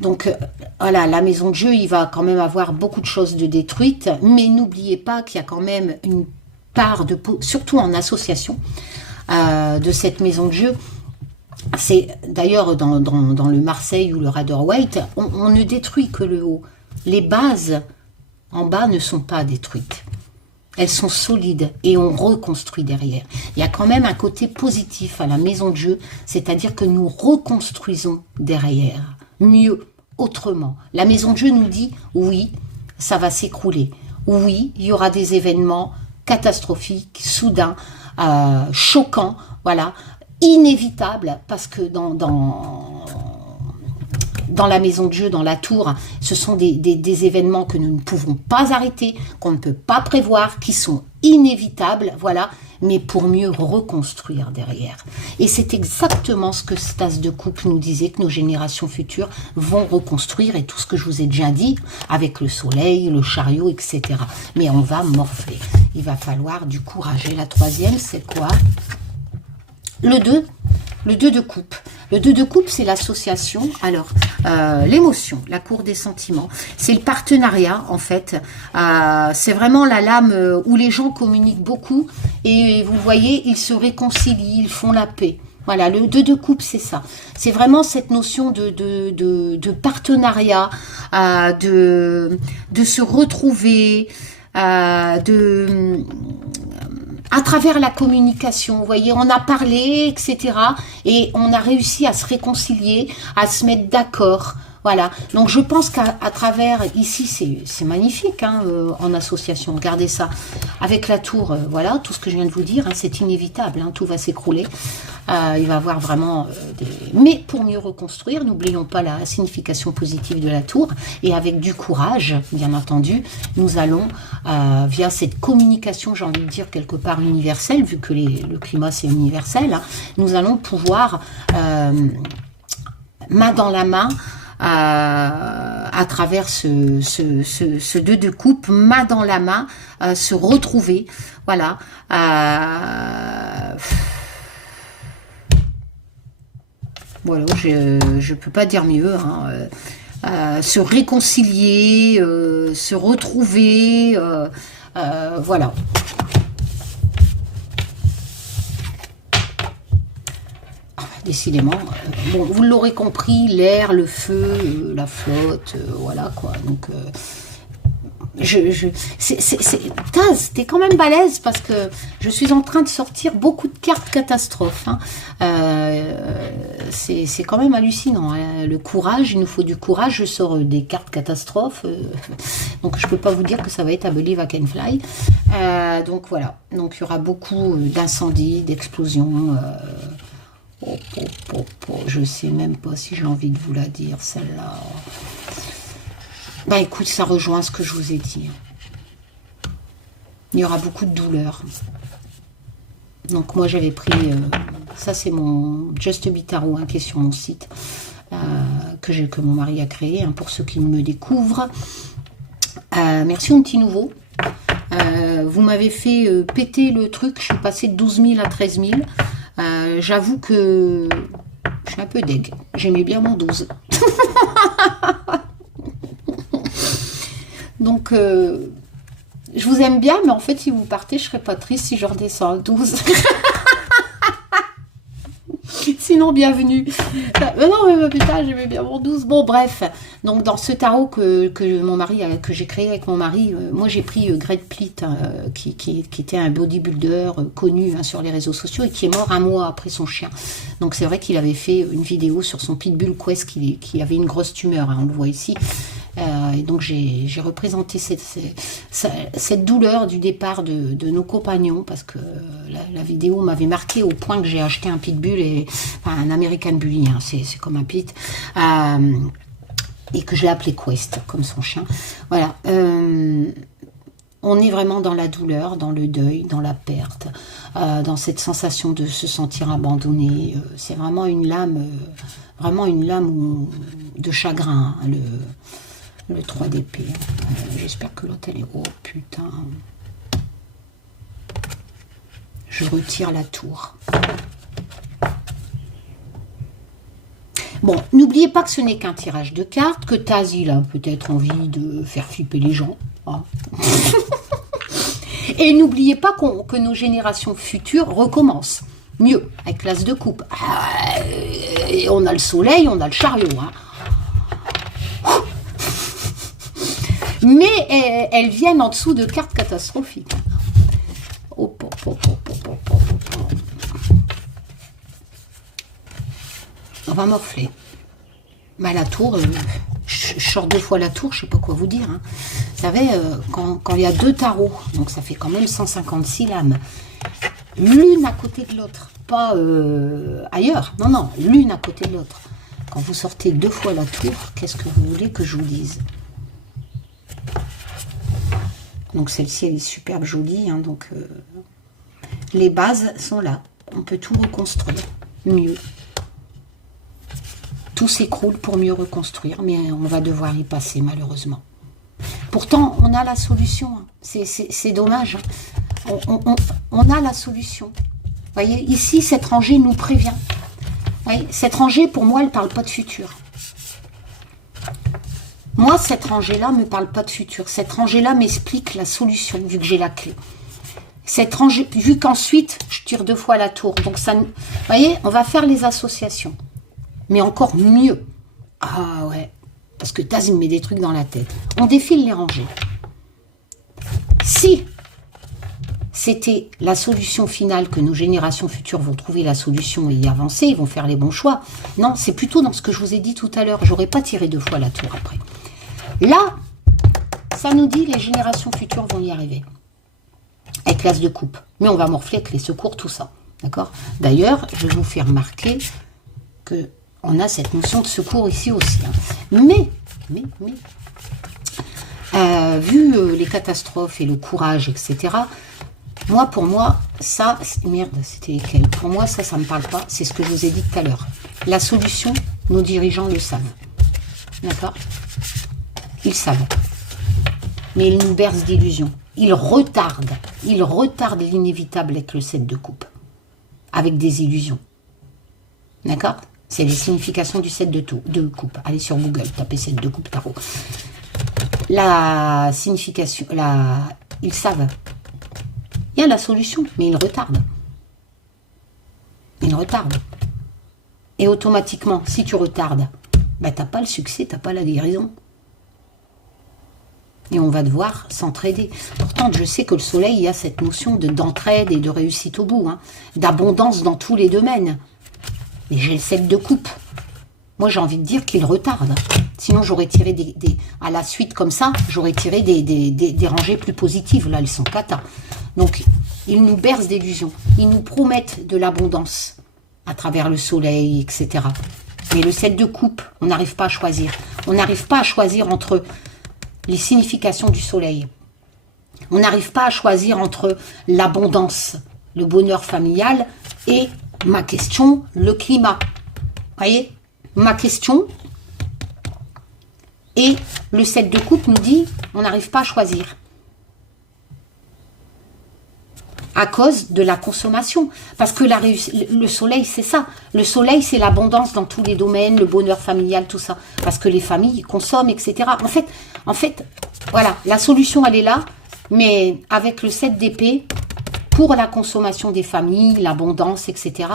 Donc, voilà, la maison de jeu, il va quand même avoir beaucoup de choses de détruites. Mais n'oubliez pas qu'il y a quand même une part, surtout en association, de cette maison de jeu. C'est d'ailleurs dans le Marseille ou le Rider-Waite, on ne détruit que le haut. Les bases en bas ne sont pas détruites. Elles sont solides et on reconstruit derrière. Il y a quand même un côté positif à la maison de jeu, c'est-à-dire que nous reconstruisons derrière, mieux, autrement. La maison de jeu nous dit, oui, ça va s'écrouler. Oui, il y aura des événements catastrophiques, soudains, choquants, voilà, inévitables, parce que dans la maison de jeu, dans la tour, ce sont des événements que nous ne pouvons pas arrêter, qu'on ne peut pas prévoir, qui sont inévitables, voilà, mais pour mieux reconstruire derrière. Et c'est exactement ce que cet as de coupe nous disait, que nos générations futures vont reconstruire, et tout ce que je vous ai déjà dit, avec le soleil, le chariot, etc. Mais on va morfler. Il va falloir du courage. Et la troisième, c'est quoi? Le 2. Le 2 de coupe. Le 2 de coupe, c'est l'association. Alors, l'émotion, la cour des sentiments. C'est le partenariat, en fait. C'est vraiment la lame où les gens communiquent beaucoup. Et vous voyez, ils se réconcilient, ils font la paix. Voilà, le 2 de coupe, c'est ça. C'est vraiment cette notion de partenariat, de se retrouver, à travers la communication, vous voyez, on a parlé, etc. Et on a réussi à se réconcilier, à se mettre d'accord. Voilà, donc je pense qu'à travers, ici c'est magnifique, hein, en association, regardez ça, avec la tour, voilà, tout ce que je viens de vous dire, hein, c'est inévitable, hein, tout va s'écrouler, il va y avoir vraiment Mais pour mieux reconstruire, n'oublions pas la signification positive de la tour, et avec du courage, bien entendu, nous allons, via cette communication, j'ai envie de dire quelque part universelle, vu que le climat c'est universel, hein, nous allons pouvoir, main dans la main, à travers ce 2 de coupe, main dans la main, se retrouver, voilà, voilà, je peux pas dire mieux, hein, se réconcilier, se retrouver, voilà. Décidément, bon, vous l'aurez compris, l'air, le feu, la flotte, voilà quoi. Donc, Taz, t'es quand même balèze parce que je suis en train de sortir beaucoup de cartes catastrophes. Hein. C'est quand même hallucinant. Hein. Le courage, il nous faut du courage. Je sors des cartes catastrophes, donc je peux pas vous dire que ça va être à Believe I Can Fly. Donc voilà. Donc il y aura beaucoup d'incendies, d'explosions. Je sais même pas si j'ai envie de vous la dire, celle-là. Bah écoute, ça rejoint ce que je vous ai dit. Il y aura beaucoup de douleur. Donc moi j'avais pris... ça c'est mon Just Bitaro, hein, qui est sur mon site, que mon mari a créé, hein, pour ceux qui me découvrent. Merci mon petit nouveau. Vous m'avez fait péter le truc, je suis passée de 12 000 à 13 000. J'avoue que je suis un peu deg. J'aimais bien mon 12. Donc, je vous aime bien, mais en fait, si vous partez, je serais pas triste si je redescends à 12. Sinon, sinon bienvenue. Non, mais putain, j'aimais bien mon 12. Bon, bref. Donc, dans ce tarot que j'ai créé avec mon mari, moi, j'ai pris Greg Plitt, qui était un bodybuilder connu sur les réseaux sociaux et qui est mort un mois après son chien. Donc, c'est vrai qu'il avait fait une vidéo sur son Pitbull Quest qui avait une grosse tumeur, on le voit ici. Et donc j'ai représenté cette douleur du départ de nos compagnons, parce que la vidéo m'avait marqué au point que j'ai acheté un pitbull, enfin, un American Bully, hein, c'est comme un pit, et que je l'ai appelé Quest, comme son chien. Voilà. On est vraiment dans la douleur, dans le deuil, dans la perte, dans cette sensation de se sentir abandonné. C'est vraiment une lame de chagrin, hein, le 3 d'épée. J'espère que l'autre, elle est... Oh, putain. Je retire la tour. Bon, n'oubliez pas que ce n'est qu'un tirage de cartes, que Taz, il a peut-être envie de faire flipper les gens. Hein. Et n'oubliez pas que nos générations futures recommencent. Mieux, avec l'as de coupe. Et on a le soleil, on a le chariot. Hein. Mais elles viennent en dessous de cartes catastrophiques. Oh, on va morfler. Bah, la tour, je sors 2 fois la tour, je sais pas quoi vous dire. Hein. Vous savez, quand il y a 2 tarots, donc ça fait quand même 156 lames, l'une à côté de l'autre, pas ailleurs, non, l'une à côté de l'autre. Quand vous sortez 2 fois la tour, qu'est-ce que vous voulez que je vous dise? Donc celle-ci, elle est superbe jolie. Hein, donc les bases sont là. On peut tout reconstruire. Mieux. Tout s'écroule pour mieux reconstruire. Mais on va devoir y passer malheureusement. Pourtant, on a la solution. Hein. C'est dommage. Hein. On a la solution. Vous voyez, ici, cette rangée nous prévient. Vous voyez, cette rangée, pour moi, elle ne parle pas de futur. Moi, cette rangée-là ne me parle pas de futur. Cette rangée-là m'explique la solution, vu que j'ai la clé. Cette rangée, vu qu'ensuite, je tire 2 fois la tour. Donc, ça, vous voyez, on va faire les associations. Mais encore mieux. Ah ouais, parce que Taz, il me met des trucs dans la tête. On défile les rangées. Si c'était la solution finale, que nos générations futures vont trouver la solution et y avancer, ils vont faire les bons choix. Non, c'est plutôt dans ce que je vous ai dit tout à l'heure. J'aurais pas tiré 2 fois la tour après. Là, ça nous dit les générations futures vont y arriver. Avec l'as de coupe. Mais on va morfler avec les secours, tout ça. D'accord? D'ailleurs, je vais vous faire remarquer que on a cette notion de secours ici aussi. Hein. Vu les catastrophes et le courage, etc., pour moi, ça... Merde, c'était lesquels? Pour moi, ça ne me parle pas. C'est ce que je vous ai dit tout à l'heure. La solution, nos dirigeants le savent. D'accord? Ils savent. Mais ils nous bercent d'illusions. Ils retardent l'inévitable avec le 7 de coupe. Avec des illusions. D'accord? C'est les significations du 7 de coupe. Allez sur Google, tapez 7 de coupe tarot. La signification, ils savent. Il y a la solution, mais ils retardent. Ils retardent. Et automatiquement, si tu retardes, bah, tu n'as pas le succès, tu n'as pas la guérison. Et on va devoir s'entraider. Pourtant, je sais que le soleil, il y a cette notion d'entraide et de réussite au bout. Hein, d'abondance dans tous les domaines. Mais j'ai le 7 de coupe. Moi, j'ai envie de dire qu'il retarde. Sinon, j'aurais tiré à la suite comme ça, j'aurais tiré des rangées plus positives. Là, elles sont cata. Donc, ils nous bercent d'illusions. Ils nous promettent de l'abondance à travers le soleil, etc. Mais le 7 de coupe, on n'arrive pas à choisir. On n'arrive pas à choisir entre les significations du soleil. On n'arrive pas à choisir entre l'abondance, le bonheur familial et ma question, le climat. Voyez, ma question et le 7 de coupe nous dit on n'arrive pas à choisir. À cause de la consommation. Parce que le soleil, c'est ça. Le soleil, c'est l'abondance dans tous les domaines, le bonheur familial, tout ça. Parce que les familles consomment, etc. En fait, voilà, la solution, elle est là. Mais avec le 7 d'épée, pour la consommation des familles, l'abondance, etc.,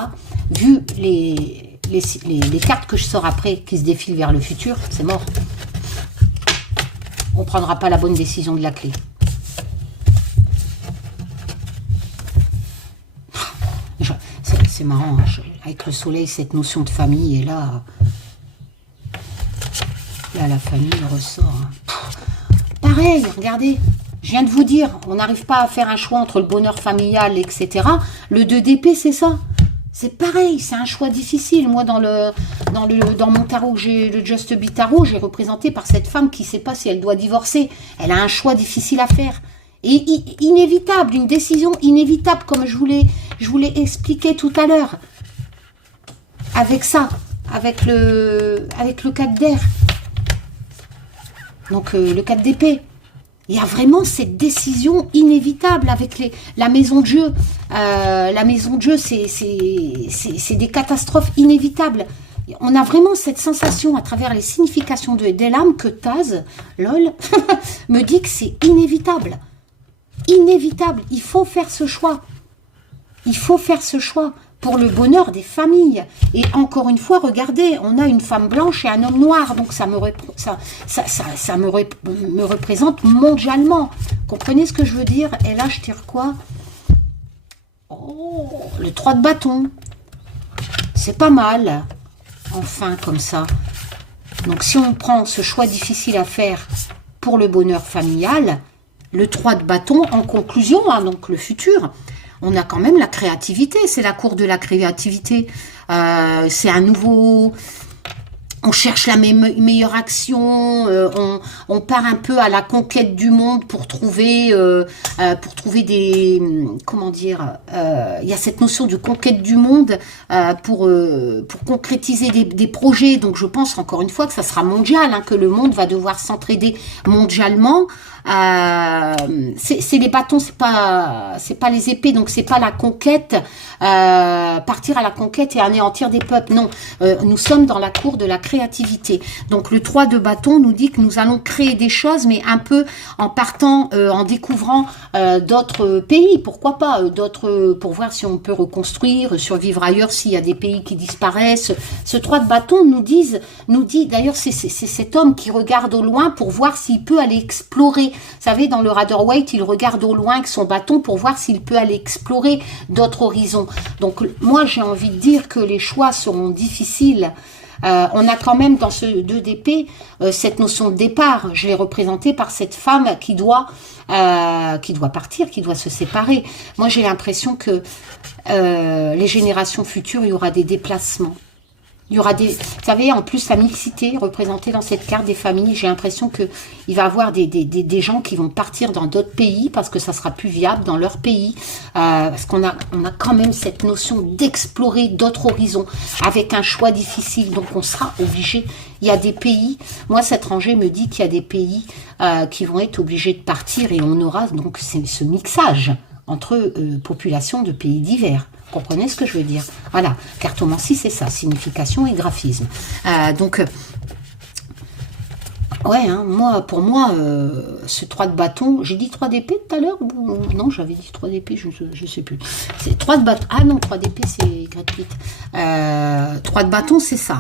vu les cartes que je sors après, qui se défilent vers le futur, c'est mort. On ne prendra pas la bonne décision de la clé. C'est marrant, hein, avec le soleil, cette notion de famille, et là, la famille ressort. Hein. Pareil, regardez, je viens de vous dire, on n'arrive pas à faire un choix entre le bonheur familial, etc. Le 2 d'épée, c'est ça. C'est pareil, c'est un choix difficile. Moi, dans mon tarot, le Just Be Tarot, j'ai représenté par cette femme qui ne sait pas si elle doit divorcer. Elle a un choix difficile à faire. Et inévitable, une décision inévitable, comme je vous l'ai expliqué tout à l'heure. Avec ça, avec le 4 d'air. Donc, le 4 d'épée. Il y a vraiment cette décision inévitable avec la maison de jeu. La maison de jeu, c'est des catastrophes inévitables. On a vraiment cette sensation à travers les significations des lames que Taz, lol, me dit que c'est inévitable. Inévitable. Il faut faire ce choix. Il faut faire ce choix pour le bonheur des familles. Et encore une fois, regardez, on a une femme blanche et un homme noir. Donc ça me représente mondialement. Comprenez ce que je veux dire? Et là, je tire quoi? Oh, le 3 de bâton. C'est pas mal. Enfin, comme ça. Donc si on prend ce choix difficile à faire pour le bonheur familial, le 3 de bâton, en conclusion, hein, donc le futur, on a quand même la créativité, c'est la cour de la créativité, c'est un nouveau... On cherche la meilleure action, on part un peu à la conquête du monde pour trouver des... Comment dire, il y a cette notion de conquête du monde pour concrétiser des projets. Donc je pense encore une fois que ça sera mondial, hein, que le monde va devoir s'entraider mondialement. C'est les bâtons, c'est pas les épées, donc c'est pas la conquête, partir à la conquête et anéantir des peuples. Non, nous sommes dans la cour de la créativité. Donc le 3 de bâton nous dit que nous allons créer des choses, mais un peu en partant, en découvrant d'autres pays, pourquoi pas, pour voir si on peut reconstruire, survivre ailleurs s'il y a des pays qui disparaissent. Ce 3 de bâton nous dit d'ailleurs c'est cet homme qui regarde au loin pour voir s'il peut aller explorer. Vous savez, dans le Rider-Waite, il regarde au loin avec son bâton pour voir s'il peut aller explorer d'autres horizons. Donc, moi, j'ai envie de dire que les choix seront difficiles. On a quand même dans ce 2 d'épée cette notion de départ. Je l'ai représentée par cette femme qui doit partir, qui doit se séparer. Moi, j'ai l'impression que les générations futures, il y aura des déplacements. Il y aura des... Vous savez, en plus, la mixité représentée dans cette carte des familles, j'ai l'impression qu'il va y avoir des gens qui vont partir dans d'autres pays parce que ça sera plus viable dans leur pays. Parce qu'on a quand même cette notion d'explorer d'autres horizons avec un choix difficile. Donc, on sera obligé. Il y a des pays... Moi, cette rangée me dit qu'il y a des pays qui vont être obligés de partir et on aura donc ce mixage entre populations de pays divers. Vous comprenez ce que je veux dire? Voilà, cartomancie, c'est ça, signification et graphisme. Ouais, hein, pour moi, ce 3 de bâton, j'ai dit 3 d'épée tout à l'heure? Non, j'avais dit 3 d'épée, je ne sais plus. C'est 3 de bâton. Ah non, 3 d'épée, c'est gratuit. 3 de bâton, c'est ça.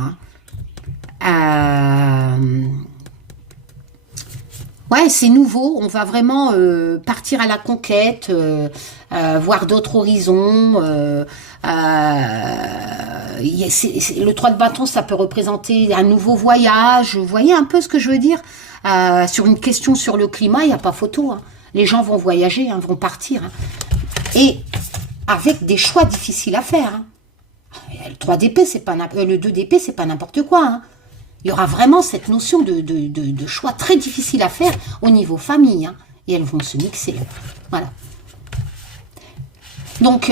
Hein. Ouais, c'est nouveau, on va vraiment partir à la conquête, voir d'autres horizons. Le 3 de bâton, ça peut représenter un nouveau voyage. Vous voyez un peu ce que je veux dire? Sur une question sur le climat, il n'y a pas photo. Hein. Les gens vont voyager, hein, vont partir. Hein. Et avec des choix difficiles à faire. Hein. Le 3 d'épée, c'est pas le 2 d'épée, c'est pas n'importe quoi. Hein. Il y aura vraiment cette notion de choix très difficile à faire au niveau famille. Hein, et elles vont se mixer. Voilà. Donc,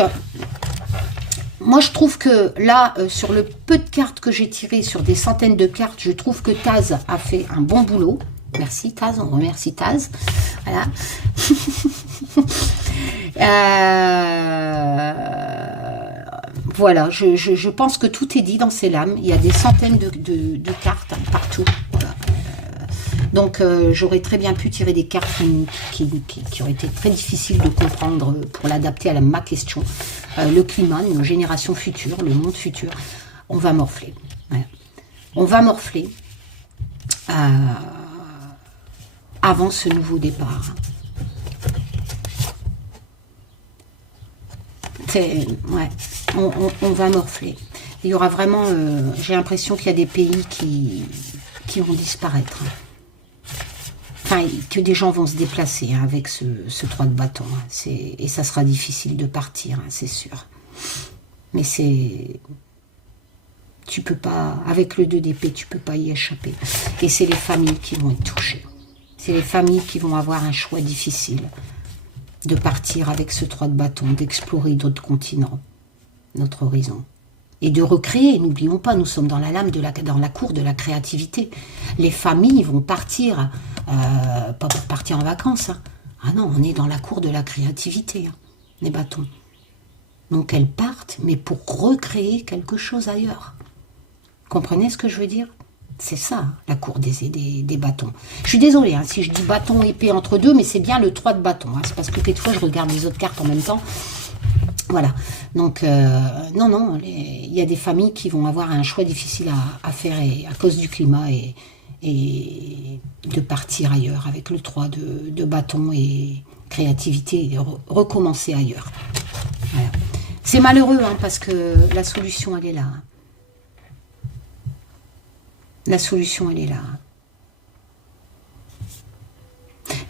moi, je trouve que là, sur le peu de cartes que j'ai tirées, sur des centaines de cartes, je trouve que Taz a fait un bon boulot. Merci Taz, on remercie Taz. Voilà. Voilà, je pense que tout est dit dans ces lames. Il y a des centaines de cartes partout. Voilà. Donc, j'aurais très bien pu tirer des cartes qui auraient été très difficiles de comprendre pour l'adapter à ma question. Le climat, nos générations futures, le monde futur. on va morfler. Ouais. On va morfler avant ce nouveau départ. Ouais, on va morfler. Il y aura vraiment, j'ai l'impression qu'il y a des pays qui vont disparaître. Enfin, que des gens vont se déplacer hein, avec ce 3 de bâton. Hein. Et ça sera difficile de partir, hein, c'est sûr. Mais c'est... Tu peux pas... Avec le 2 d'épée, tu peux pas y échapper. Et c'est les familles qui vont être touchées. C'est les familles qui vont avoir un choix difficile de partir avec ce 3 de bâton, d'explorer d'autres continents, notre horizon. Et de recréer, n'oublions pas, nous sommes dans la lame, dans la cour de la créativité. Les familles vont partir, pas pour partir en vacances. Hein. Ah non, on est dans la cour de la créativité, hein, les bâtons. Donc elles partent, mais pour recréer quelque chose ailleurs. Comprenez ce que je veux dire? C'est ça, hein, la cour des bâtons. Je suis désolée hein, si je dis bâton épée entre deux, mais c'est bien le 3 de bâton. Hein. C'est parce que quelquefois je regarde les autres cartes en même temps. Voilà, donc non, il y a des familles qui vont avoir un choix difficile à faire à cause du climat et de partir ailleurs avec le 3 de bâton et créativité et recommencer ailleurs. Voilà. C'est malheureux hein, parce que la solution elle est là. La solution elle est là.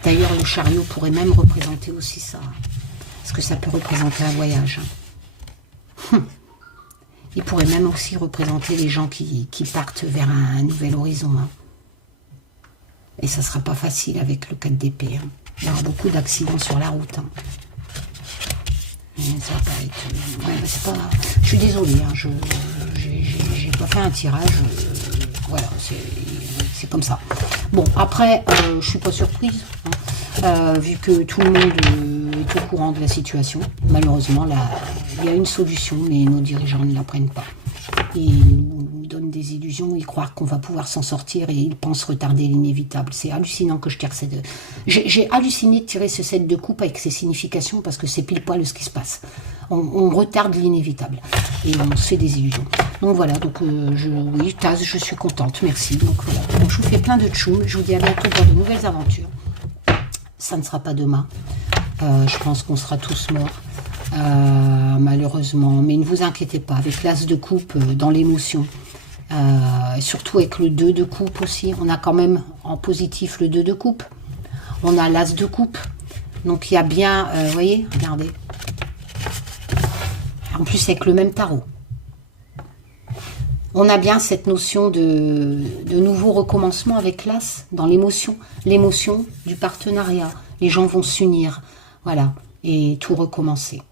D'ailleurs le chariot pourrait même représenter aussi ça. Parce que ça peut représenter un voyage. Il pourrait même aussi représenter les gens qui partent vers un nouvel horizon. Hein. Et ça ne sera pas facile avec le 4 d'épée. Hein. Il y aura beaucoup d'accidents sur la route. Hein. Ça va pas être... Ouais, c'est pas... Je suis désolée, hein. J'ai pas fait un tirage. Voilà, c'est comme ça. Bon, après, je suis pas surprise. Hein. Vu que tout le monde est au courant de la situation. Malheureusement, là, il y a une solution, mais nos dirigeants ne la prennent pas. Ils nous donnent des illusions, ils croient qu'on va pouvoir s'en sortir et ils pensent retarder l'inévitable. C'est hallucinant que je tire cette... J'ai halluciné de tirer ce 7 de coupe avec ses significations parce que c'est pile poil ce qui se passe. On retarde l'inévitable et on se fait des illusions. Donc voilà, donc oui, Taz, je suis contente, merci. Donc voilà, donc, je vous fais plein de tchoum, je vous dis à bientôt pour de nouvelles aventures. Ça ne sera pas demain. Je pense qu'on sera tous morts, malheureusement. Mais ne vous inquiétez pas, avec l'as de coupe dans l'émotion, surtout avec le 2 de coupe aussi, on a quand même en positif le 2 de coupe. On a l'as de coupe. Donc il y a bien, vous voyez, regardez. En plus avec le même tarot. On a bien cette notion de nouveau recommencement avec l'as dans l'émotion. L'émotion du partenariat. Les gens vont s'unir. Voilà. Et tout recommencer.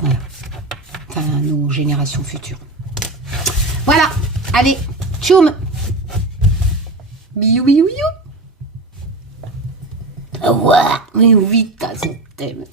Voilà. Enfin, nos générations futures. Voilà. Allez. Tchoum. Biou, biou, biou. Au revoir. Mais oui, t'as son thème.